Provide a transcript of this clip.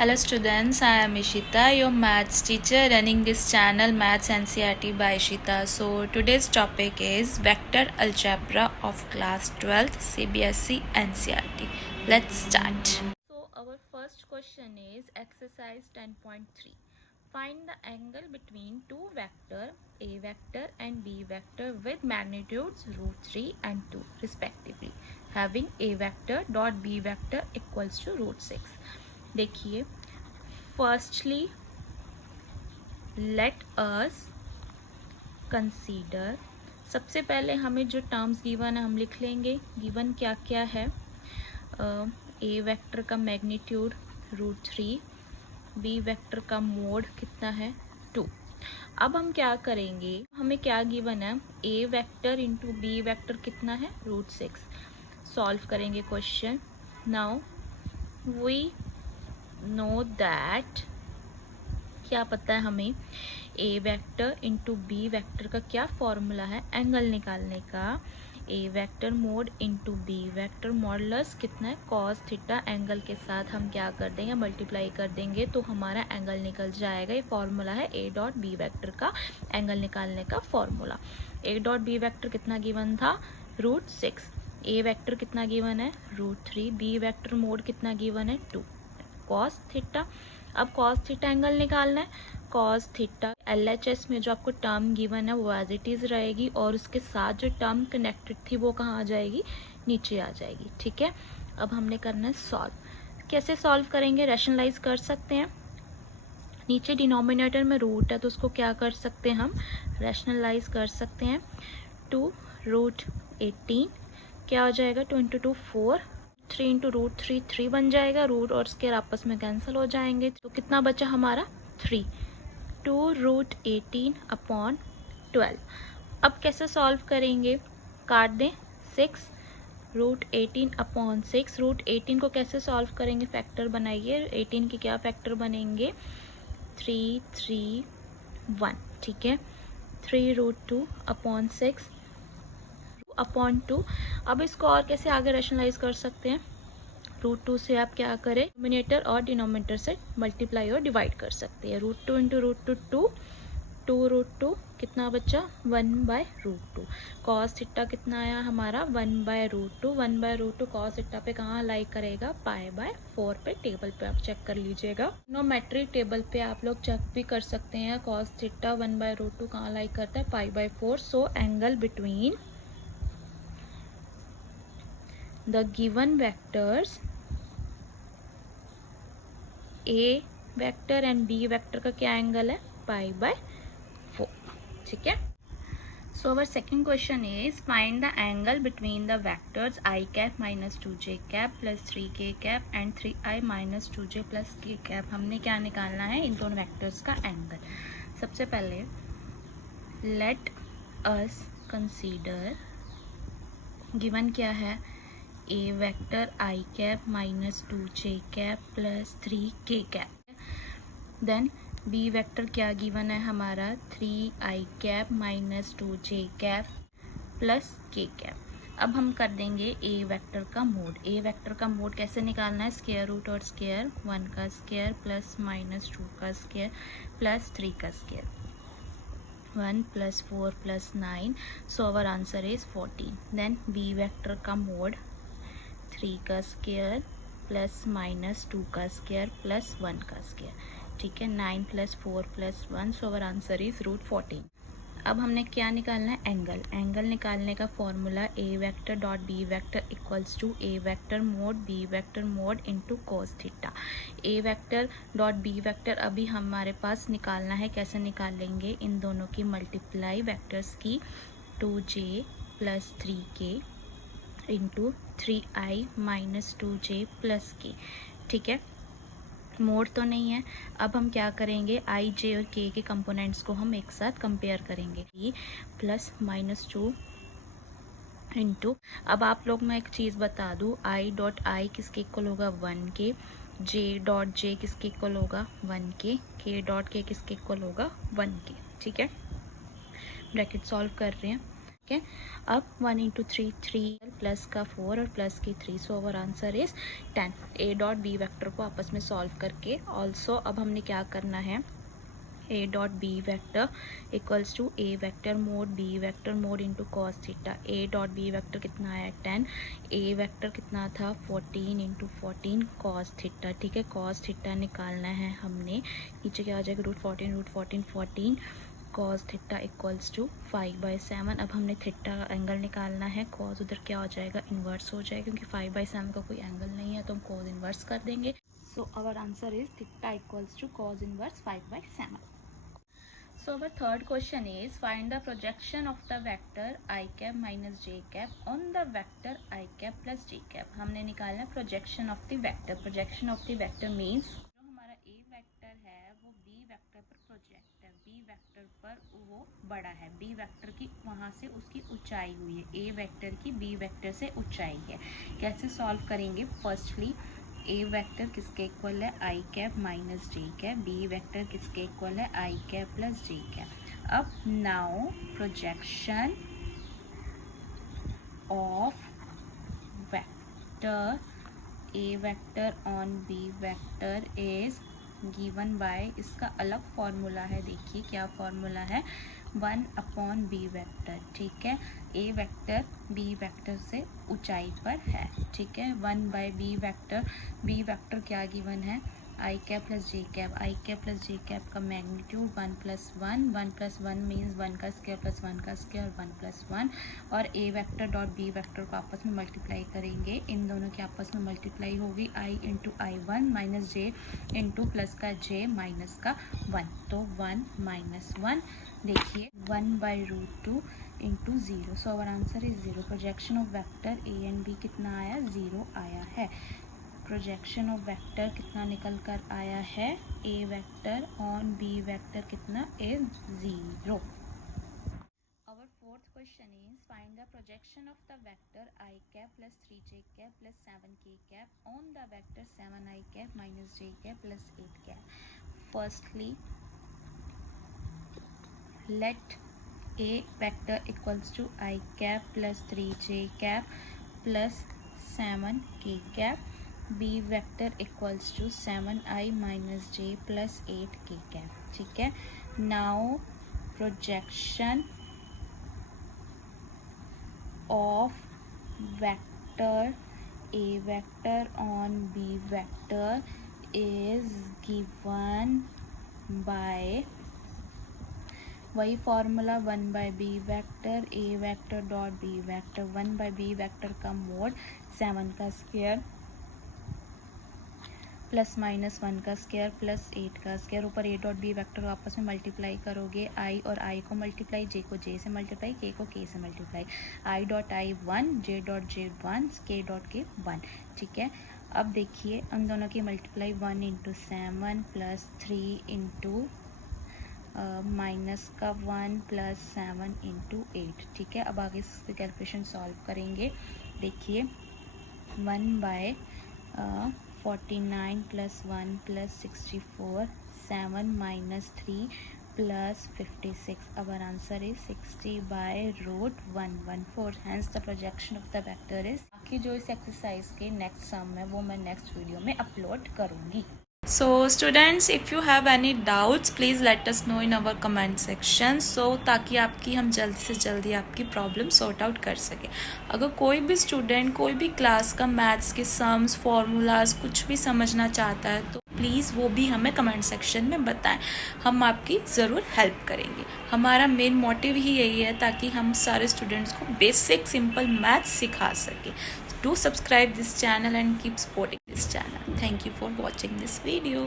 Hello students, I am Ishita, your maths teacher running this channel Maths NCERT by Ishita. So today's topic is vector algebra of class 12th CBSE NCERT. Let's start. So our first question is exercise 10.3. Find the angle between two vector A vector and B vector with magnitudes √3 and 2 respectively, having A vector dot B vector equals to √6. देखिए, firstly let us consider, सबसे पहले हमें जो terms given है हम लिख लेंगे. Given क्या क्या है? ए वेक्टर का मैग्नीट्यूड √3, बी वेक्टर का मोड कितना है 2. अब हम क्या करेंगे, हमें क्या गिवन है? A vector into B vector कितना है √6. सॉल्व करेंगे question. Now we know that, क्या पता है हमें? A vector into B vector का क्या फॉर्मूला है एंगल निकालने का? A vector mod into B vector modulus कितना है कॉस थीटा. एंगल के साथ हम क्या कर देंगे? मल्टीप्लाई कर देंगे तो हमारा एंगल निकल जाएगा. ये फॉर्मूला है ए डॉट बी वेक्टर का एंगल निकालने का formula. A dot B vector कितना गिवन था? √6. ए वेक्टर कितना गिवन है? √3. बी वेक्टर मोड कितना गिवन है? 2 कॉस थीटा. अब कॉस थीटा एंगल निकालना है. कॉस थीटा LHS में जो आपको टर्म गिवन है वो एज इट इज़ रहेगी और उसके साथ जो टर्म कनेक्टेड थी वो कहाँ आ जाएगी? नीचे आ जाएगी. ठीक है, अब हमने करना है सॉल्व. कैसे सॉल्व करेंगे? रैशनलाइज कर सकते हैं. नीचे डिनोमिनेटर में रूट है तो उसको क्या कर सकते हैं हम? रैशनलाइज कर सकते हैं. 2√18 क्या हो जाएगा? 2 × 2 4. 3 × √3 3 बन जाएगा. रूट और स्केयर आपस में कैंसिल हो जाएंगे तो कितना बचा हमारा? 3. 2√18 अपॉन 12. अब कैसे सॉल्व करेंगे? काट दें. 6 √18 अपॉन 6. √18 को कैसे सॉल्व करेंगे? फैक्टर बनाइए. 18 के क्या फैक्टर बनेंगे? 3 3 1. ठीक है, 3√2 अपॉन 6 अपॉन 2. अब इसको और कैसे आगे रैशनलाइज कर सकते हैं? √2 से आप क्या करें? डिनोमिनेटर और डिनोमिनेटर से मल्टीप्लाई और डिवाइड कर सकते हैं. √2 × √2 2. 2√2 कितना बचा? 1/√2. कॉस थीटा कितना आया हमारा? 1/√2. 1/√2 कॉस थीटा पे कहाँ लाई करेगा? π/4 पे. टेबल पे आप चेक कर लीजिएगा. ट्रिग्नोमेट्रिक टेबल पे आप लोग चेक भी कर सकते हैं. कॉस थीटा 1/√2 कहाँ लाई करता है? π/4. So angle between the given vectors A vector and B vector का क्या एंगल है? π/4. ठीक है. So our second question is find the angle between the vectors I cap minus 2j cap plus 3k cap and 3i minus 2j plus k cap. हमने क्या निकालना है? इन दोनों वेक्टर्स का एंगल. सबसे पहले let us consider, गिवन क्या है? A vector i cap minus 2j cap plus 3k cap. Then B vector क्या गिवन है हमारा? 3i cap minus 2j cap plus k cap. अब हम कर देंगे ए वेक्टर का मोड. ए वेक्टर का मोड कैसे निकालना है? स्क्वायर रूट और स्क्वायर. 1 का स्क्वायर प्लस माइनस 2 का स्क्वायर प्लस 3 का square. 1 + 4 + 9. So our answer is 14. Then B vector का मोड 3 का स्क्वायर प्लस माइनस 2 का स्क्वायर प्लस 1 का स्क्वायर. ठीक है, 9 + 4 + 1. So our answer is √14. अब हमने क्या निकालना है? एंगल. एंगल निकालने का formula A vector dot B vector equals to A vector mod B vector mod into cos theta. A vector dot B vector अभी हमारे पास निकालना है. कैसे निकालेंगे? इन दोनों की मल्टीप्लाई वेक्टर्स की. 2j + 3k into 3i minus 2j plus k. ठीक है, मोड तो नहीं है. अब हम क्या करेंगे? i, j और k के कंपोनेंट्स को हम एक साथ कंपेयर करेंगे. प्लस माइनस 2 इंटू, अब आप लोग मैं एक चीज़ बता दूँ, i डॉट i किसके इक्वल होगा? 1k. j डॉट j किसके इक्वल होगा? 1k. k डॉट k किसके इक्वल होगा? 1k. ठीक है, ब्रैकेट सॉल्व कर रहे हैं. ठीक है। अब 1 इंटू 3 3, प्लस का 4 और प्लस की 3, so our answer is 10। A dot B vector को आपस में सॉल्व करके ऑल्सो अब हमने क्या करना है, A dot B vector equals to A vector mod into cos theta. A dot B vector कितना आया 10, ए वेक्टर कितना था 14 इंटू 14 कॉस थीटा। ठीक है, कॉस थीटा निकालना है हमने, नीचे क्या आ जाएगा √14 14 कॉस थीटा इक्वल्स टू 5/7। अब हमने थीटा एंगल निकालना है, कॉस उधर क्या हो जाएगा इन्वर्स हो जाएगा, क्योंकि 5/7 का कोई एंगल नहीं है तो हम कॉस इन्वर्स कर देंगे। So our answer is theta equals to cos inverse 5/7। So our third question is find the projection of the vector I cap minus j cap on the vector I cap plus j cap। हमने निकालना है projection of the vector। projection of the vector means जो हमारा A vector है वो B vector पर project है, B vector पर वो बड़ा है, B वेक्टर की वहाँ से उसकी ऊंचाई हुई है, A वेक्टर की B वेक्टर से ऊंचाई है। कैसे सॉल्व करेंगे, फर्स्टली ए वेक्टर किसके इक्वल है I cap minus J cap, B vector किसके इक्वल है I cap plus J cap. अब now projection of vector A vector on B vector is given by, इसका अलग फॉर्मूला है, देखिए क्या फॉर्मूला है, 1/b वेक्टर। ठीक है, ए वेक्टर बी वेक्टर से ऊंचाई पर है। ठीक है, 1/b वेक्टर, बी वेक्टर क्या गिवन है I cap plus J cap, I cap plus J cap का मैग्नीट्यूड 1 + 1, 1 + 1 मीन्स 1 का स्क्वायर प्लस 1 का स्क्वायर 1 + 1, और ए वेक्टर डॉट बी वेक्टर को आपस में मल्टीप्लाई करेंगे, इन दोनों के आपस में मल्टीप्लाई होगी आई into I1 minus J into plus का जे माइनस का 1, तो 1 - 1, देखिए 1/√2 into 0, so our answer is 0। Projection of vector A and B कितना आया 0 आया है। प्रोजेक्शन ऑफ वेक्टर कितना निकल कर आया है, A vector on B vector कितना is 0। Our fourth question is find the projection of the vector I cap plus 3j cap plus 7k cap on the vector 7i cap minus j cap plus 8 cap। Firstly, let a vector equals to I cap plus 3j cap plus 7k cap, b vector equals to 7i minus j plus 8k cap। ठीक है, now projection of vector a vector on b vector is given by, वही formula 1/b vector A vector dot B vector, 1/b vector का mod 7 का square plus minus 1 का square plus 8 का square, ऊपर ए dot B vector को आपस में multiply करोगे, आई और आई को मल्टीप्लाई, जे को जे से मल्टीप्लाई, के को के से multiply, I dot I 1, J dot J 1, के डॉट के 1। ठीक है, अब देखिए उन दोनों की multiply 1 into 7 plus 3 into minus का 1 प्लस 7 इंटू 8। ठीक है, अब आगे इसकी कैलकुलेशन सॉल्व करेंगे, देखिए 1/49 plus 1 plus 64, 7 minus 3 plus 56, our answer is 60/√114। hence the projection of the vector is। बाकी जो इस एक्सरसाइज के नेक्स्ट सम है वो मैं नेक्स्ट वीडियो में अपलोड करूँगी। So students, if you have any doubts, please let us know in our comment section, so ताकि आपकी हम जल्द से जल्दी आपकी प्रॉब्लम सॉर्ट आउट कर सकें। अगर कोई भी स्टूडेंट कोई भी क्लास का मैथ्स के सम्स फॉर्मूलाज कुछ भी समझना चाहता है तो प्लीज़ वो भी हमें कमेंट सेक्शन में बताएं, हम आपकी ज़रूर हेल्प करेंगे। हमारा मेन मोटिव ही यही है ताकि हम सारे स्टूडेंट्स को बेसिक सिंपल मैथ्स सिखा सकें। Do subscribe this channel and keep supporting this channel. Thank you for watching this video.